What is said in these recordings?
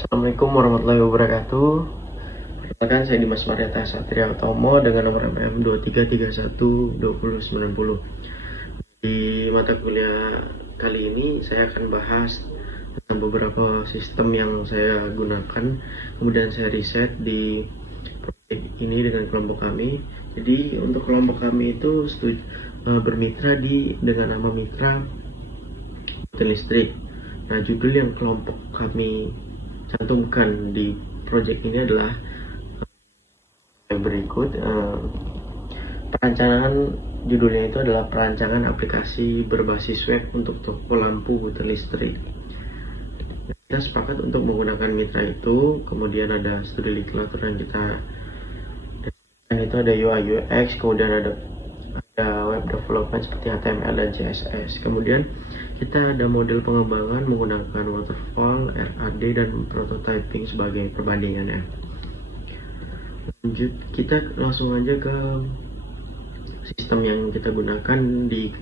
Assalamualaikum warahmatullahi wabarakatuh. Perkenalkan, saya Dimas Mariata Satria Utomo dengan nomor MM 23312090. Di mata kuliah kali ini saya akan bahas tentang beberapa sistem yang saya gunakan, kemudian saya riset di proyek ini dengan kelompok kami. Jadi untuk kelompok kami itu bermitra dengan nama mitra listrik. Nah, judul yang kelompok kami cantumkan di proyek ini adalah berikut. Perancangan judulnya itu adalah perancangan aplikasi berbasis web untuk toko lampu butir listrik. Kita sepakat untuk menggunakan mitra itu, kemudian ada studi literatur dan itu ada UI UX, kemudian ada web development seperti HTML dan CSS. Kemudian kita ada model pengembangan menggunakan waterfall, RAD, dan prototyping sebagai perbandingannya. Lanjut, kita langsung aja ke sistem yang kita gunakan di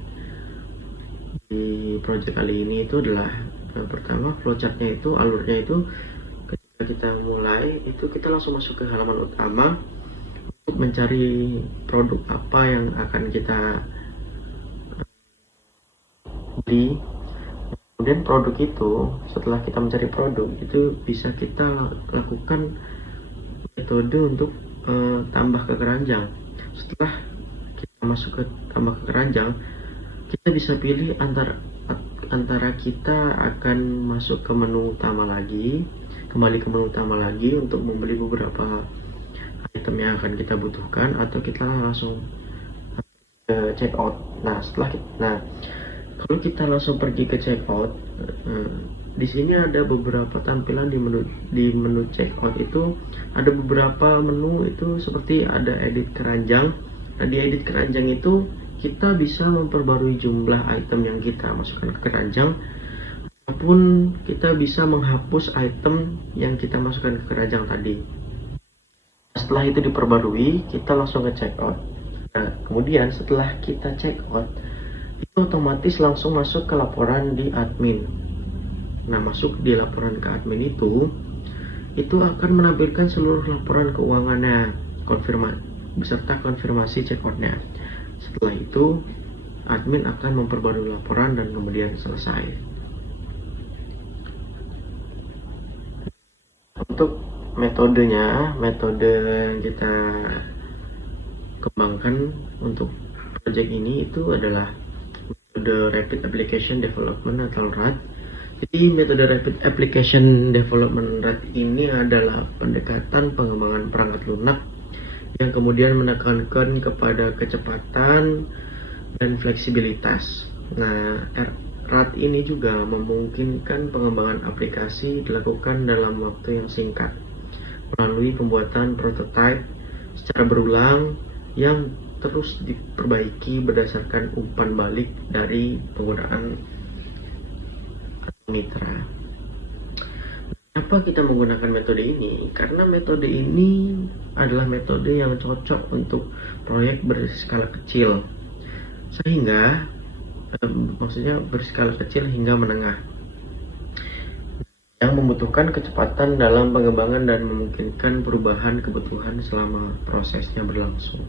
project kali ini. Itu adalah pertama flowchartnya itu, alurnya itu ketika kita mulai itu kita langsung masuk ke halaman utama untuk mencari produk apa yang akan kita beli. Kemudian produk itu, setelah kita mencari produk itu, bisa kita lakukan metode untuk tambah ke keranjang. Setelah kita masuk ke tambah ke keranjang, kita bisa pilih antara kita akan masuk ke menu utama lagi, kembali ke menu utama lagi untuk membeli beberapa item yang akan kita butuhkan, atau kita langsung ke check out. Kalau kita langsung pergi ke check out, di sini ada beberapa tampilan di menu check out. Itu ada beberapa menu, itu seperti ada edit keranjang. Nah, di edit keranjang itu kita bisa memperbarui jumlah item yang kita masukkan ke keranjang, ataupun kita bisa menghapus item yang kita masukkan ke keranjang tadi. Setelah itu diperbarui, kita langsung ke check out. Nah, kemudian setelah kita check out, itu otomatis langsung masuk ke laporan di admin. Nah, masuk di laporan ke admin itu akan menampilkan seluruh laporan keuangannya, beserta konfirmasi check out-nya. Setelah itu, admin akan memperbarui laporan dan kemudian selesai. Untuk metode yang kita kembangkan untuk project ini itu adalah metode Rapid Application Development atau RAD. Jadi metode Rapid Application Development RAD ini adalah pendekatan pengembangan perangkat lunak yang kemudian menekankan kepada kecepatan dan fleksibilitas. Nah, RAD ini juga memungkinkan pengembangan aplikasi dilakukan dalam waktu yang singkat melalui pembuatan prototipe secara berulang yang terus diperbaiki berdasarkan umpan balik dari penggunaan mitra. Kenapa kita menggunakan metode ini? Karena metode ini adalah metode yang cocok untuk proyek berskala kecil, sehingga maksudnya berskala kecil hingga menengah, yang membutuhkan kecepatan dalam pengembangan dan memungkinkan perubahan kebutuhan selama prosesnya berlangsung.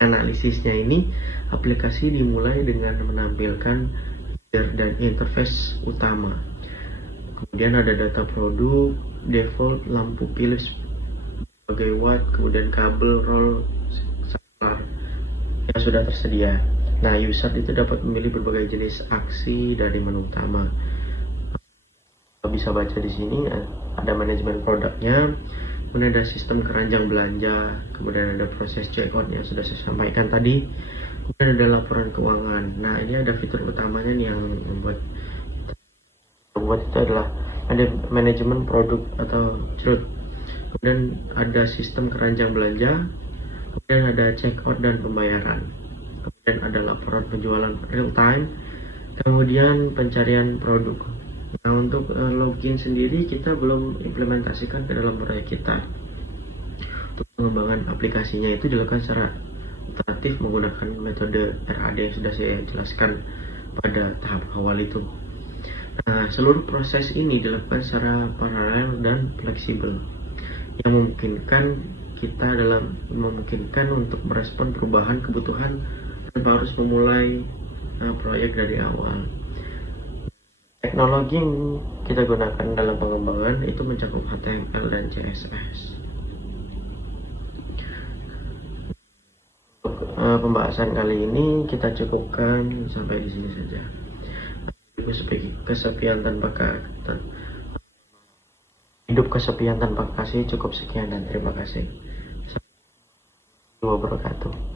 Analisisnya ini, aplikasi dimulai dengan menampilkan header dan interface utama. Kemudian ada data produk, default lampu pilih sebagai watt, kemudian kabel roll solar yang sudah tersedia. Nah, user itu dapat memilih berbagai jenis aksi dari menu utama. Bisa baca di sini ada manajemen produknya, kemudian ada sistem keranjang belanja, kemudian ada proses checkout yang sudah saya sampaikan tadi, kemudian ada laporan keuangan. Nah, ini ada fitur utamanya nih yang membuat itu adalah ada manajemen produk atau CRUD, kemudian ada sistem keranjang belanja, kemudian ada checkout dan pembayaran, kemudian ada laporan penjualan real time, kemudian pencarian produk. Nah, untuk login sendiri kita belum implementasikan ke dalam proyek kita. Untuk pengembangan aplikasinya itu dilakukan secara iteratif menggunakan metode RAD yang sudah saya jelaskan pada tahap awal itu. Nah, seluruh proses ini dilakukan secara paralel dan fleksibel, yang memungkinkan untuk merespon perubahan kebutuhan tanpa harus memulai proyek dari awal. Teknologi yang kita gunakan dalam pengembangan itu mencakup HTML dan CSS. Untuk pembahasan kali ini kita cukupkan sampai di sini saja. Hidup kesepian tanpa kasih cukup sekian dan terima kasih. Assalamualaikum warahmatullahi wabarakatuh.